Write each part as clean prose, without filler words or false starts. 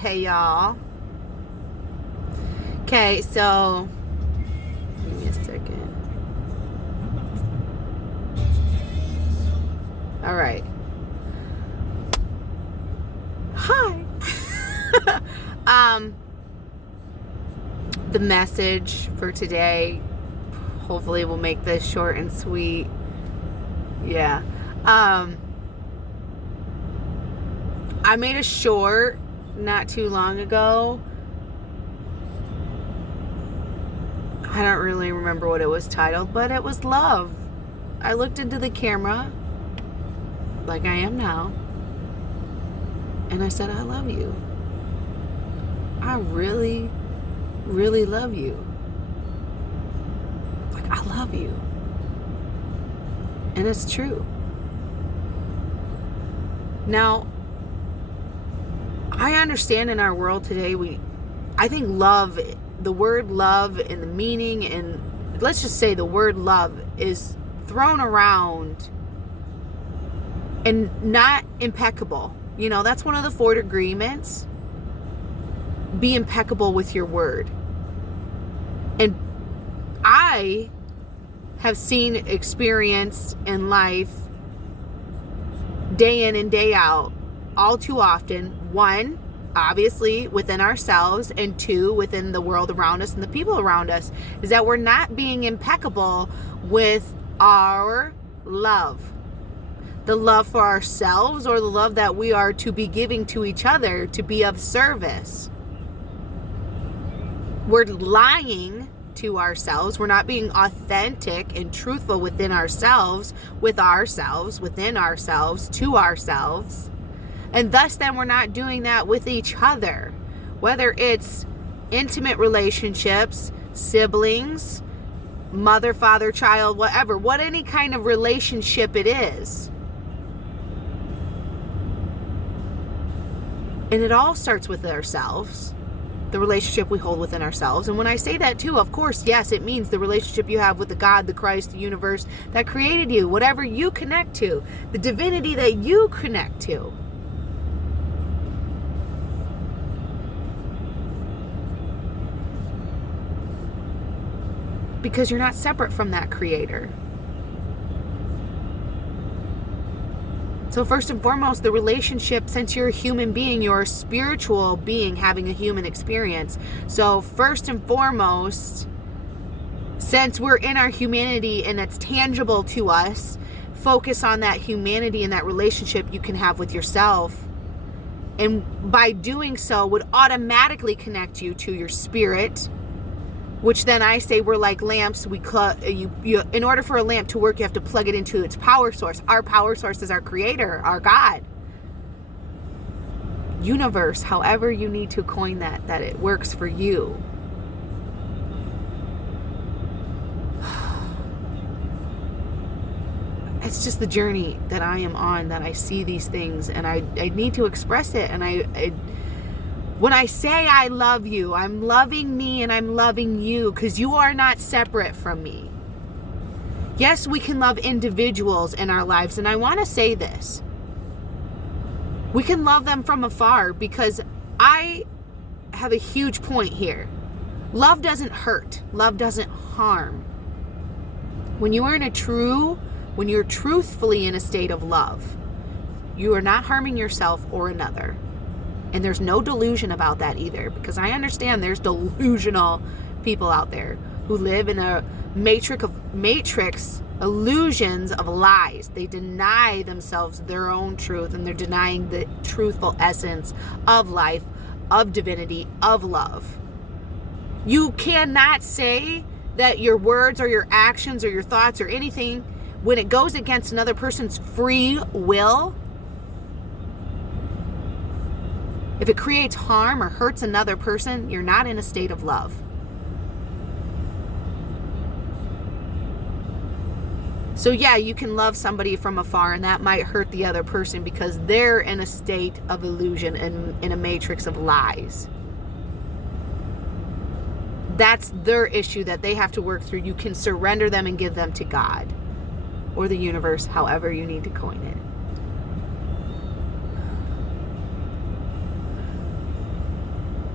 Hey y'all. Okay, so give me a second. All right. Hi. The message for today, hopefully we'll make this short and sweet. Yeah. I made a short not too long ago. I don't really remember what it was titled, but it was love. I looked into the camera like I am now, and I said, I love you. I really, really love you. Like, I love you. And it's true. Now, I understand in our world today, I think love, the word love and the meaning, and let's just say the word love is thrown around and not impeccable. You know, that's one of the 4 agreements. Be impeccable with your word. And I have seen, experienced in life, day in and day out, all too often, 1, obviously within ourselves, and 2, within the world around us and the people around us, is that we're not being impeccable with our love. The love for ourselves, or the love that we are to be giving to each other to be of service. We're lying to ourselves. We're not being authentic and truthful within ourselves, with ourselves, within ourselves, to ourselves. And thus then we're not doing that with each other. Whether it's intimate relationships, siblings, mother, father, child, whatever, what any kind of relationship it is. And it all starts with ourselves, the relationship we hold within ourselves. And when I say that too, of course, yes, it means the relationship you have with the God, the Christ, the universe that created you, whatever you connect to, the divinity that you connect to. Because you're not separate from that creator. So first and foremost, the relationship, since you're a human being, you're a spiritual being having a human experience. So first and foremost, since we're in our humanity and it's tangible to us, focus on that humanity and that relationship you can have with yourself. And by doing so would automatically connect you to your spirit, which then I say we're like lamps. In order for a lamp to work, you have to plug it into its power source. Our power source is our creator, our God. Universe, however you need to coin that it works for you. It's just the journey that I am on, that I see these things and I need to express it. And when I say I love you, I'm loving me and I'm loving you, because you are not separate from me. Yes, we can love individuals in our lives, and I want to say this. We can love them from afar, because I have a huge point here. Love doesn't hurt. Love doesn't harm. When you're truthfully in a state of love, you are not harming yourself or another. And there's no delusion about that either, because I understand there's delusional people out there who live in a matrix illusions of lies. They deny themselves their own truth, and they're denying the truthful essence of life, of divinity, of love. You cannot say that your words or your actions or your thoughts or anything, when it goes against another person's free will, if it creates harm or hurts another person, you're not in a state of love. So yeah, you can love somebody from afar, and that might hurt the other person because they're in a state of illusion and in a matrix of lies. That's their issue that they have to work through. You can surrender them and give them to God or the universe, however you need to coin it.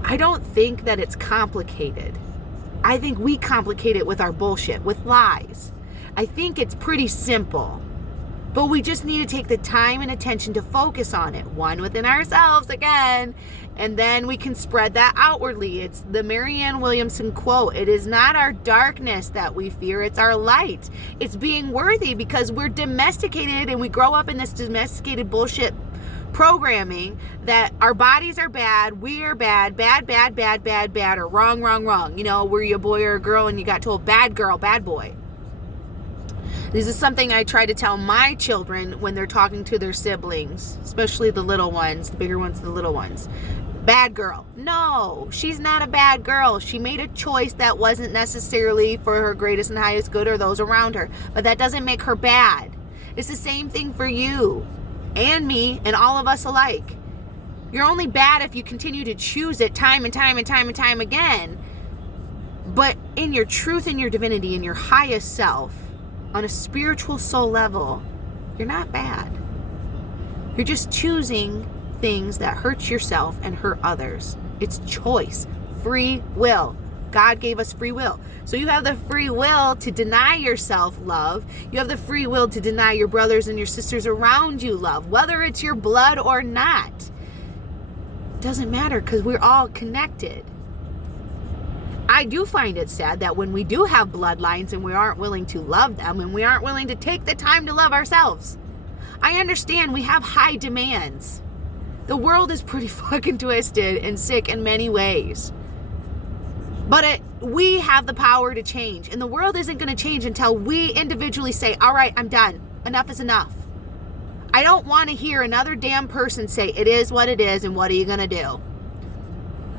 I don't think that it's complicated. I think we complicate it with our bullshit, with lies. I think it's pretty simple, but we just need to take the time and attention to focus on it, one within ourselves again, and then we can spread that outwardly. It's the Marianne Williamson quote, "It is not our darkness that we fear, it's our light." It's being worthy because we're domesticated and we grow up in this domesticated bullshit programming that our bodies are bad, we are bad, or wrong. You know, were you a boy or a girl and you got told bad girl, bad boy. This is something I try to tell my children when they're talking to their siblings, especially the little ones, the bigger ones, the little ones. Bad girl. No, she's not a bad girl. She made a choice that wasn't necessarily for her greatest and highest good or those around her, but that doesn't make her bad. It's the same thing for you and me and all of us alike. You're only bad if you continue to choose it time and time again. But in your truth and your divinity, in your highest self, on a spiritual soul level, you're not bad. You're just choosing things that hurt yourself and hurt others. It's choice, free will. God gave us free will. So you have the free will to deny yourself love. You have the free will to deny your brothers and your sisters around you love, whether it's your blood or not. Doesn't matter because we're all connected. I do find it sad that when we do have bloodlines and we aren't willing to love them and we aren't willing to take the time to love ourselves. I understand we have high demands. The world is pretty fucking twisted and sick in many ways. But we have the power to change. And the world isn't going to change until we individually say, all right, I'm done. Enough is enough. I don't want to hear another damn person say it is what it is and what are you going to do?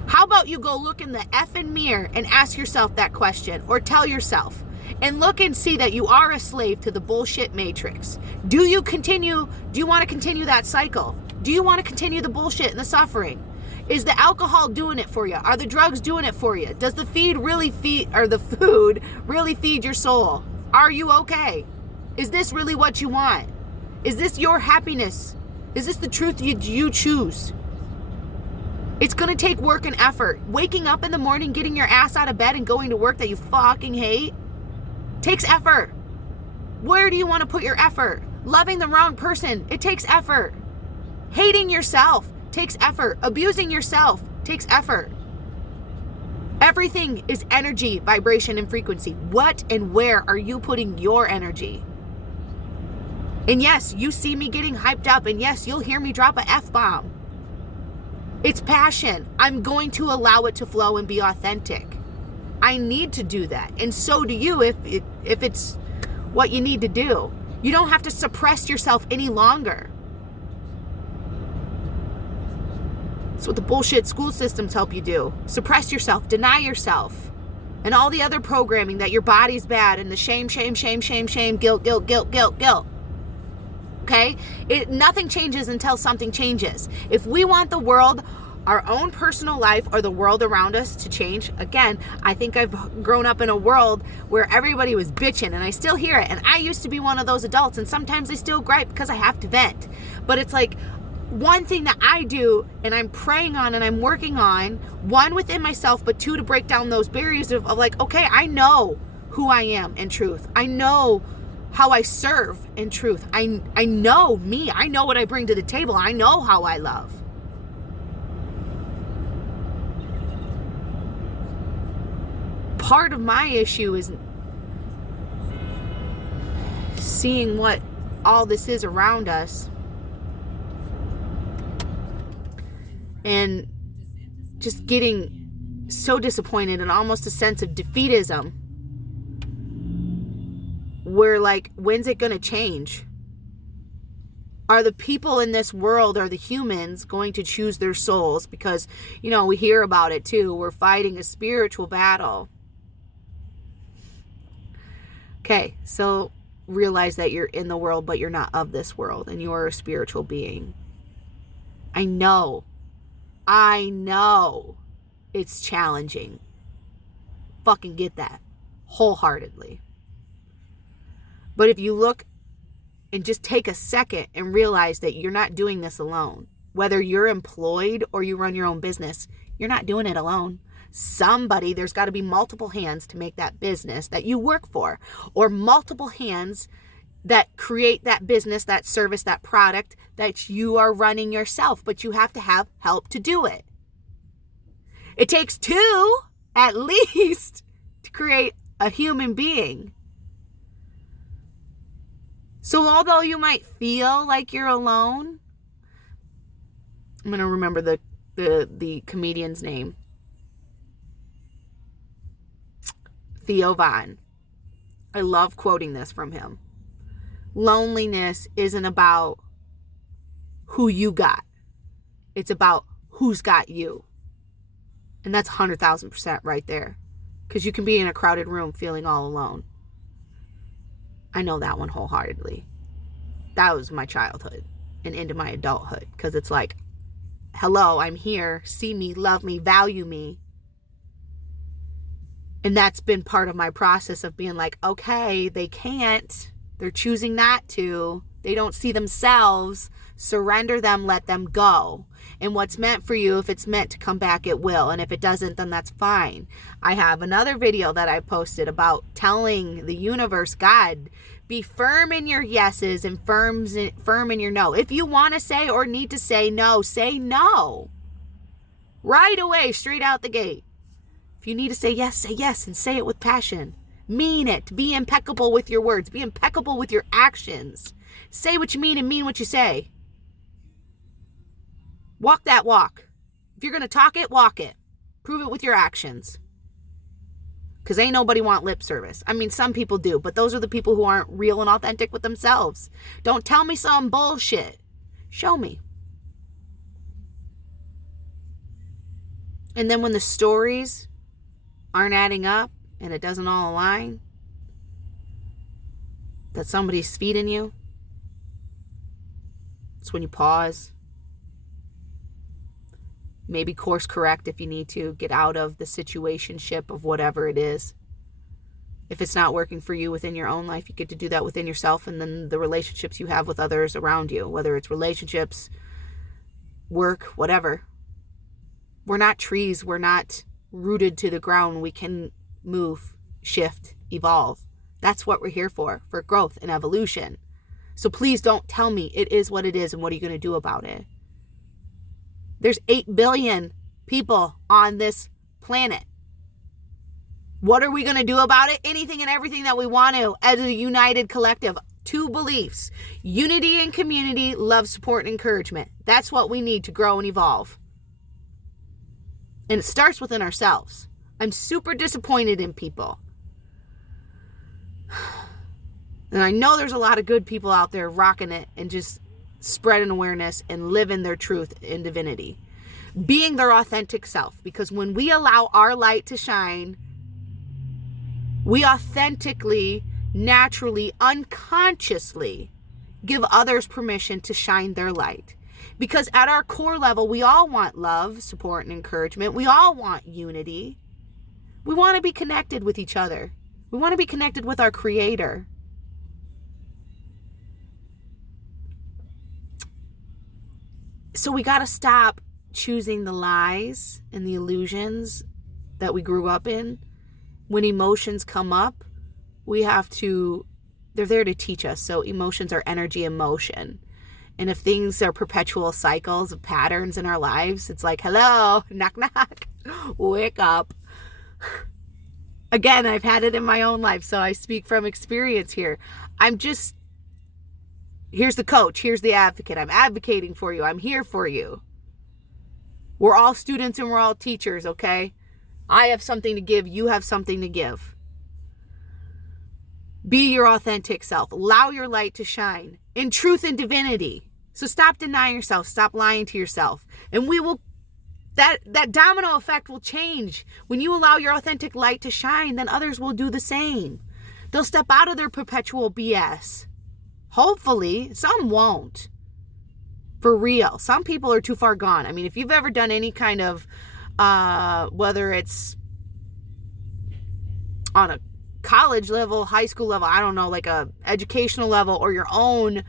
How about you go look in the effing mirror and ask yourself that question, or tell yourself and look and see that you are a slave to the bullshit matrix. Do you want to continue that cycle? Do you want to continue the bullshit and the suffering? Is the alcohol doing it for you? Are the drugs doing it for you? Does the food really feed your soul? Are you okay? Is this really what you want? Is this your happiness? Is this the truth you choose? It's going to take work and effort. Waking up in the morning, getting your ass out of bed and going to work that you fucking hate takes effort. Where do you want to put your effort? Loving the wrong person, it takes effort. Hating yourself takes effort. Abusing yourself takes effort. Everything is energy, vibration, and frequency. What and where are you putting your energy? And yes, you see me getting hyped up, and yes, you'll hear me drop a F-bomb. It's passion. I'm going to allow it to flow and be authentic. I need to do that. And so do you if it's what you need to do. You don't have to suppress yourself any longer. That's what the bullshit school systems help you do. Suppress yourself, deny yourself, and all the other programming that your body's bad and the shame, guilt. Okay? Nothing changes until something changes. If we want the world, our own personal life, or the world around us to change, again, I think I've grown up in a world where everybody was bitching, and I still hear it. And I used to be one of those adults, and sometimes I still gripe because I have to vent. But it's like one thing that I do, and I'm praying on, and I'm working on, one, within myself, but two, to break down those barriers of like, okay, I know who I am in truth. I know how I serve in truth. I know me. I know what I bring to the table. I know how I love. Part of my issue is seeing what all this is around us and just getting so disappointed and almost a sense of defeatism we're like, when's it going to change? Are the people in this world, are the humans going to choose their souls? Because, we hear about it too. We're fighting a spiritual battle. Okay, so realize that you're in the world, but you're not of this world, and you are a spiritual being. I know it's challenging. Fucking get that wholeheartedly. But if you look and just take a second and realize that you're not doing this alone, whether you're employed or you run your own business, you're not doing it alone. There's got to be multiple hands to make that business that you work for, or multiple hands that create that business, that service, that product that you are running yourself, but you have to have help to do it. It takes two, at least, to create a human being. So although you might feel like you're alone, I'm going to remember the comedian's name. Theo Von. I love quoting this from him. Loneliness isn't about who you got. It's about who's got you. And that's 100,000% right there. Because you can be in a crowded room feeling all alone. I know that one wholeheartedly. That was my childhood and into my adulthood. Because it's like, hello, I'm here. See me, love me, value me. And that's been part of my process of being like, okay, they can't. They're choosing not to. They don't see themselves. Surrender them, let them go. And what's meant for you, if it's meant to come back, it will. And if it doesn't, then that's fine. I have another video that I posted about telling the universe, God, be firm in your yeses and firm in your no. If you want to say or need to say no, say no. Right away, straight out the gate. If you need to say yes, and say it with passion. Mean it. Be impeccable with your words. Be impeccable with your actions. Say what you mean and mean what you say. Walk that walk. If you're going to talk it, walk it. Prove it with your actions. Because ain't nobody want lip service. I mean, some people do, but those are the people who aren't real and authentic with themselves. Don't tell me some bullshit. Show me. And then when the stories aren't adding up and it doesn't all align, that somebody's feeding you, it's when you pause. Maybe course correct if you need to. Get out of the situationship of whatever it is. If it's not working for you within your own life, you get to do that within yourself, and then the relationships you have with others around you, whether it's relationships, work, whatever. We're not trees. We're not rooted to the ground. We can move, shift, evolve. That's what we're here for growth and evolution. So please don't tell me it is what it is and what are you going to do about it. There's 8 billion people on this planet. What are we going to do about it? Anything and everything that we want to as a united collective. 2 beliefs: unity and community, love, support, and encouragement. That's what we need to grow and evolve. And it starts within ourselves. I'm super disappointed in people. And I know there's a lot of good people out there rocking it and just spreading awareness and living their truth in divinity. Being their authentic self. Because when we allow our light to shine, we authentically, naturally, unconsciously give others permission to shine their light. Because at our core level, we all want love, support, and encouragement. We all want unity. We want to be connected with each other. We want to be connected with our Creator. So we got to stop choosing the lies and the illusions that we grew up in. When emotions come up, they're there to teach us. So emotions are energy and motion. And if things are perpetual cycles of patterns in our lives, it's like, hello, knock, knock, wake up. Again, I've had it in my own life, so I speak from experience here. Here's the coach, here's the advocate. I'm advocating for you. I'm here for you. We're all students and we're all teachers, okay? I have something to give. You have something to give. Be your authentic self. Allow your light to shine in truth and divinity. So stop denying yourself. Stop lying to yourself. And that domino effect will change. When you allow your authentic light to shine, then others will do the same. They'll step out of their perpetual BS. Hopefully, some won't. For real. Some people are too far gone. I mean, if you've ever done any kind of, whether it's on a college level, high school level, I don't know, like a educational level, or your own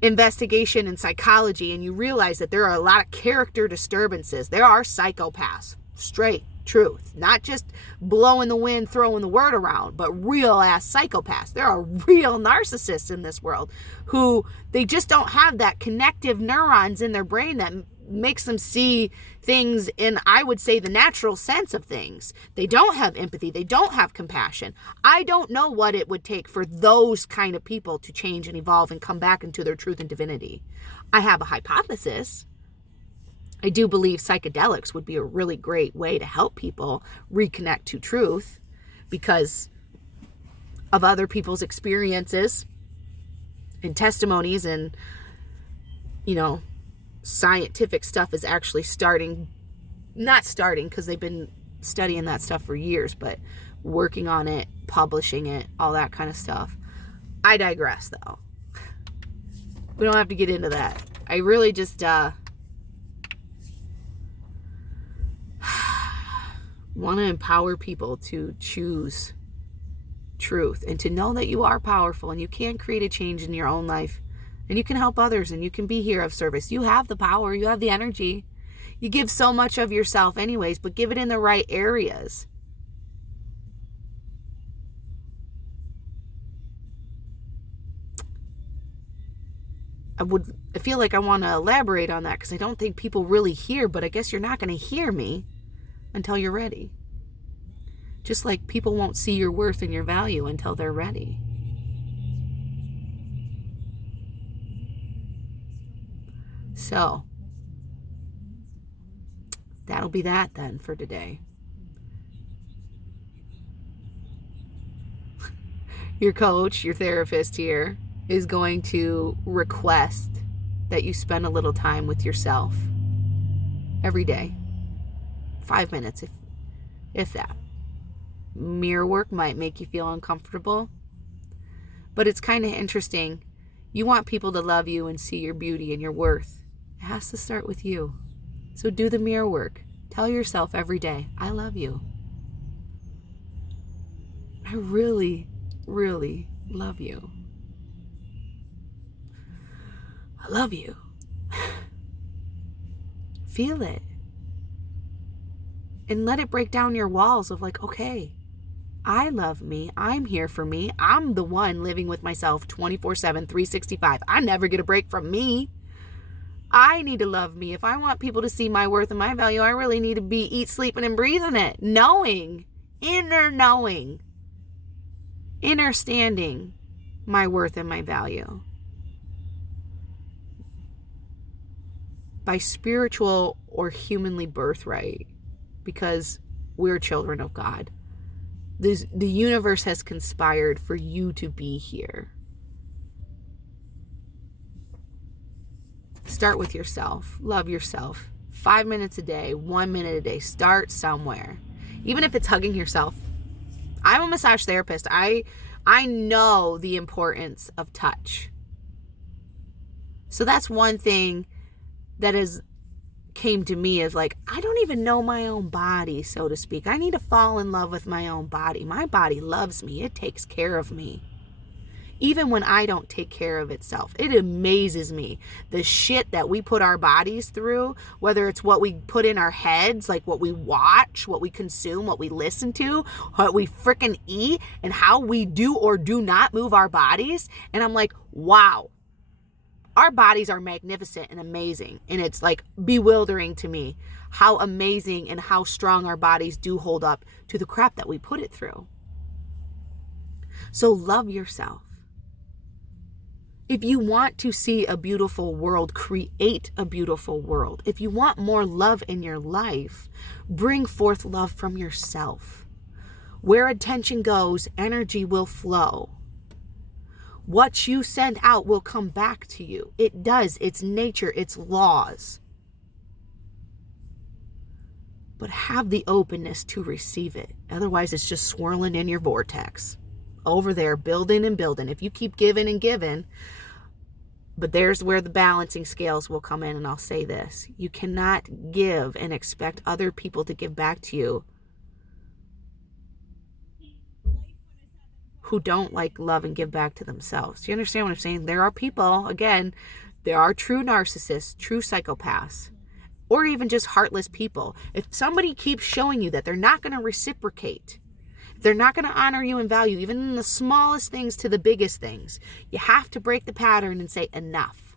investigation in psychology, and you realize that there are a lot of character disturbances. There are psychopaths, straight truth, not just blowing the wind, throwing the word around, but real ass psychopaths. There are real narcissists in this world who they just don't have that connective neurons in their brain that makes them see things in, I would say, the natural sense of things. They don't have empathy. They don't have compassion. I don't know what it would take for those kind of people to change and evolve and come back into their truth and divinity. I have a hypothesis. I do believe psychedelics would be a really great way to help people reconnect to truth because of other people's experiences and testimonies, and, scientific stuff is actually not starting because they've been studying that stuff for years, but working on it, publishing it, all that kind of stuff. I digress, though. We don't have to get into that. I really just want to empower people to choose truth and to know that you are powerful and you can create a change in your own life. And you can help others, and you can be here of service. You have the power. You have the energy. You give so much of yourself anyways, but give it in the right areas. I feel like I want to elaborate on that because I don't think people really hear, but I guess you're not going to hear me until you're ready. Just like people won't see your worth and your value until they're ready. So, that'll be that then for today. Your coach, your therapist here, is going to request that you spend a little time with yourself every day. 5 minutes, if that. Mirror work might make you feel uncomfortable, but it's kind of interesting. You want people to love you and see your beauty and your worth. It has to start with you. So do the mirror work. Tell yourself every day, I love you. I really, really love you. I love you. Feel it. And let it break down your walls of like, okay, I love me. I'm here for me. I'm the one living with myself 24/7, 365. I never get a break from me. I need to love me. If I want people to see my worth and my value, I really need to eat, sleeping, and breathing it. Inner knowing, understanding my worth and my value. By spiritual or humanly birthright, because we're children of God. The universe has conspired for you to be here. Start with yourself. Love yourself. 5 minutes a day, 1 minute a day. Start somewhere. Even if it's hugging yourself. I'm a massage therapist. I know the importance of touch. So that's one thing that came to me as like, I don't even know my own body, so to speak. I need to fall in love with my own body. My body loves me. It takes care of me. Even when I don't take care of itself. It amazes me the shit that we put our bodies through, whether it's what we put in our heads, like what we watch, what we consume, what we listen to, what we freaking eat, and how we do or do not move our bodies. And I'm like, wow. Our bodies are magnificent and amazing. And it's like bewildering to me how amazing and how strong our bodies do hold up to the crap that we put it through. So love yourself. If you want to see a beautiful world, create a beautiful world. If you want more love in your life, bring forth love from yourself. Where attention goes, energy will flow. What you send out will come back to you. It does. It's nature. It's laws. But have the openness to receive it. Otherwise, it's just swirling in your vortex. Over there, building and building. If you keep giving and giving, but there's where the balancing scales will come in, and I'll say this. You cannot give and expect other people to give back to you who don't like love and give back to themselves. Do you understand what I'm saying? There are people, again, there are true narcissists, true psychopaths, or even just heartless people. If somebody keeps showing you that they're not going to reciprocate, they're not going to honor you and value, even in the smallest things to the biggest things, you have to break the pattern and say enough,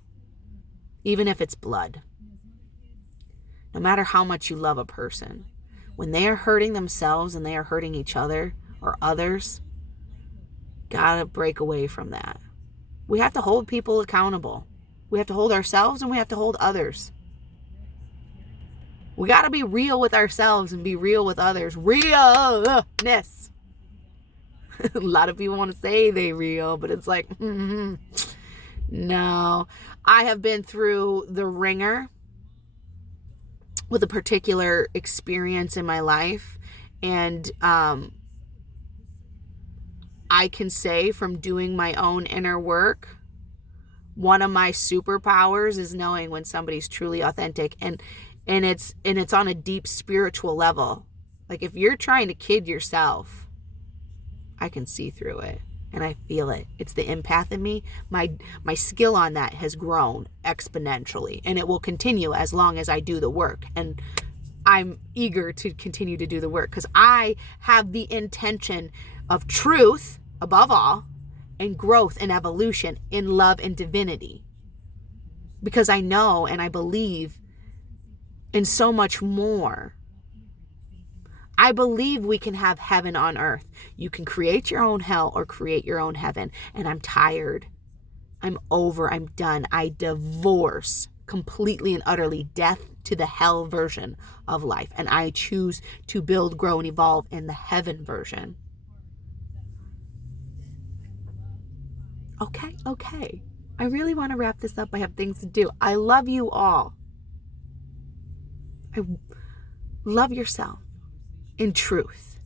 even if it's blood. No matter how much you love a person, when they are hurting themselves and they are hurting each other or others, gotta break away from that. We have to hold people accountable. We have to hold ourselves and we have to hold others. We gotta be real with ourselves and be real with others. Realness. A lot of people want to say they real, but it's like, no. I have been through the ringer with a particular experience in my life, and I can say from doing my own inner work, one of my superpowers is knowing when somebody's truly authentic, and it's on a deep spiritual level. Like if you're trying to kid yourself, I can see through it and I feel it. It's the empath in me. My skill on that has grown exponentially, and it will continue as long as I do the work. And I'm eager to continue to do the work because I have the intention of truth above all, and growth and evolution in love and divinity. Because I know and I believe in so much more. I believe we can have heaven on earth. You can create your own hell or create your own heaven. And I'm tired. I'm over. I'm done. I divorce completely and utterly death to the hell version of life. And I choose to build, grow, and evolve in the heaven version. Okay. I really want to wrap this up. I have things to do. I love you all. Love yourself in truth.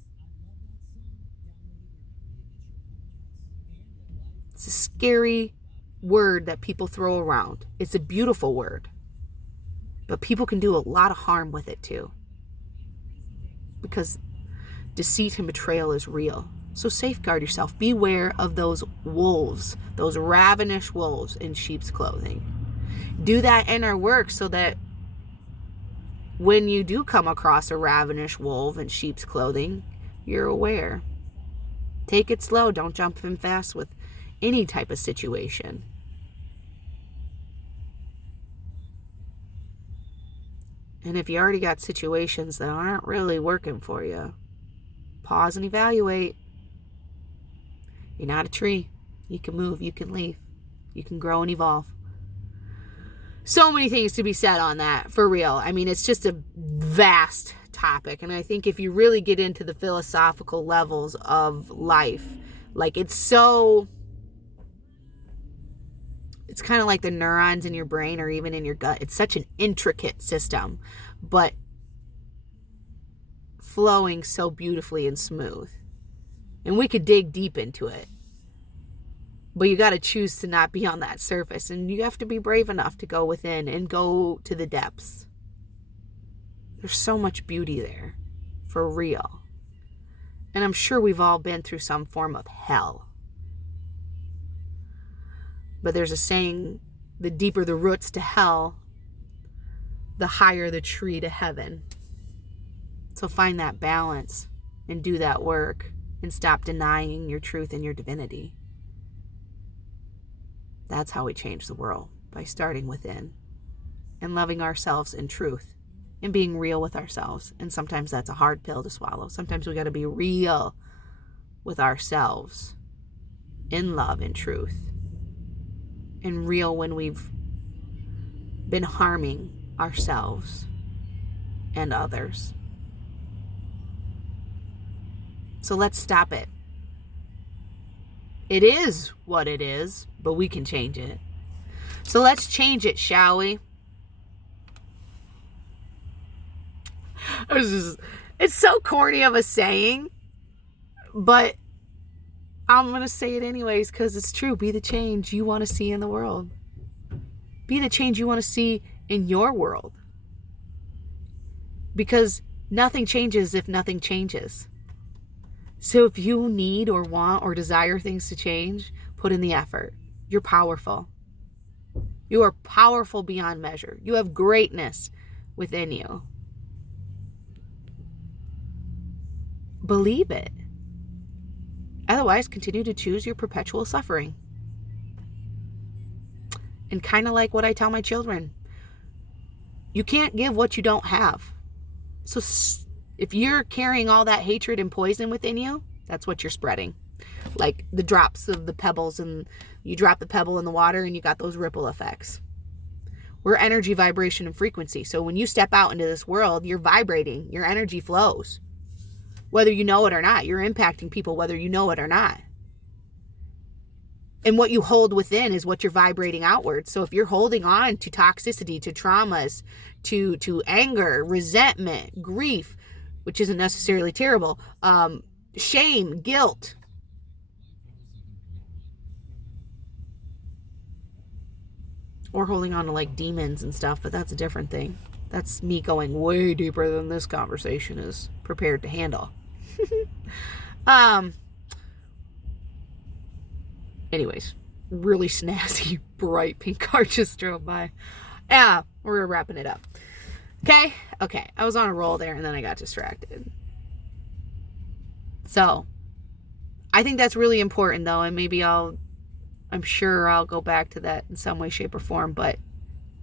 It's a scary word that people throw around. It's a beautiful word. But people can do a lot of harm with it too. Because deceit and betrayal is real. So safeguard yourself. Beware of those wolves, those ravenous wolves in sheep's clothing. Do that inner work so that when you do come across a ravenous wolf in sheep's clothing, you're aware. Take it slow. Don't jump in fast with any type of situation. And if you already got situations that aren't really working for you, pause and evaluate. You're not a tree. You can move. You can leave. You can grow and evolve. So many things to be said on that, for real. I mean, it's just a vast topic. And I think if you really get into the philosophical levels of life, like it's kind of like the neurons in your brain or even in your gut. It's such an intricate system, but flowing so beautifully and smooth. And we could dig deep into it. But you got to choose to not be on that surface. And you have to be brave enough to go within and go to the depths. There's so much beauty there. For real. And I'm sure we've all been through some form of hell. But there's a saying, the deeper the roots to hell, the higher the tree to heaven. So find that balance and do that work. And stop denying your truth and your divinity. That's how we change the world, by starting within and loving ourselves in truth and being real with ourselves. And sometimes that's a hard pill to swallow. Sometimes we got to be real with ourselves in love and truth, and real when we've been harming ourselves and others. So let's stop it. It is what it is, but we can change it. So let's change it, shall we? It's so corny of a saying, but I'm going to say it anyways because it's true. Be the change you want to see in the world. Be the change you want to see in your world. Because nothing changes if nothing changes. So if you need or want or desire things to change, put in the effort. You're powerful. You are powerful beyond measure. You have greatness within you. Believe it. Otherwise, continue to choose your perpetual suffering. And kind of like what I tell my children, you can't give what you don't have. So if you're carrying all that hatred and poison within you, that's what you're spreading. Like the drops of the pebbles, and you drop the pebble in the water and you got those ripple effects. We're energy, vibration, and frequency. So when you step out into this world, you're vibrating. Your energy flows. Whether you know it or not, you're impacting people whether you know it or not. And what you hold within is what you're vibrating outward. So if you're holding on to toxicity, to traumas, to anger, resentment, grief, which isn't necessarily terrible, shame, guilt, or holding on to like demons and stuff, but that's a different thing. That's me going way deeper than this conversation is prepared to handle. Anyways, really snazzy, bright pink car just drove by. Yeah, we're wrapping it up. Okay. I was on a roll there and then I got distracted. So, I think that's really important though, and maybe I'm sure I'll go back to that in some way, shape, or form, but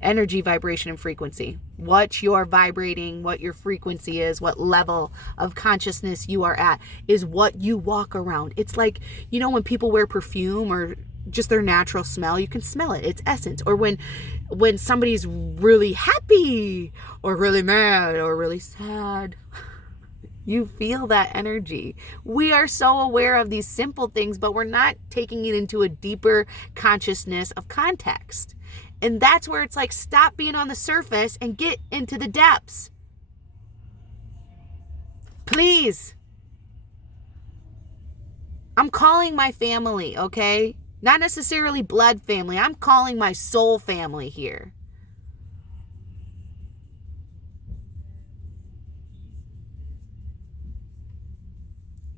energy, vibration, and frequency. What you're vibrating, what your frequency is, what level of consciousness you are at is what you walk around. It's like, when people wear perfume or just their natural smell, you can smell it. It's essence. Or when somebody's really happy or really mad or really sad, you feel that energy. We are so aware of these simple things, but we're not taking it into a deeper consciousness of context. And that's where it's like, stop being on the surface and get into the depths. Please. I'm calling my family, okay? Not necessarily blood family. I'm calling my soul family here.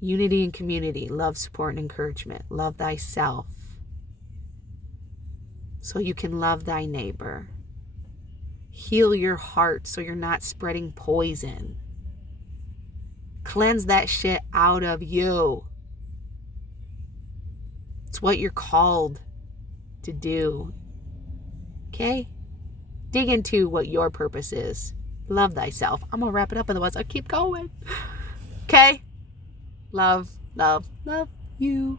Unity and community, love, support, and encouragement. Love thyself so you can love thy neighbor. Heal your heart so you're not spreading poison. Cleanse that shit out of you. It's what you're called to do. Okay? Dig into what your purpose is. Love thyself. I'm going to wrap it up, otherwise I'll keep going. Okay? Love, love, love you.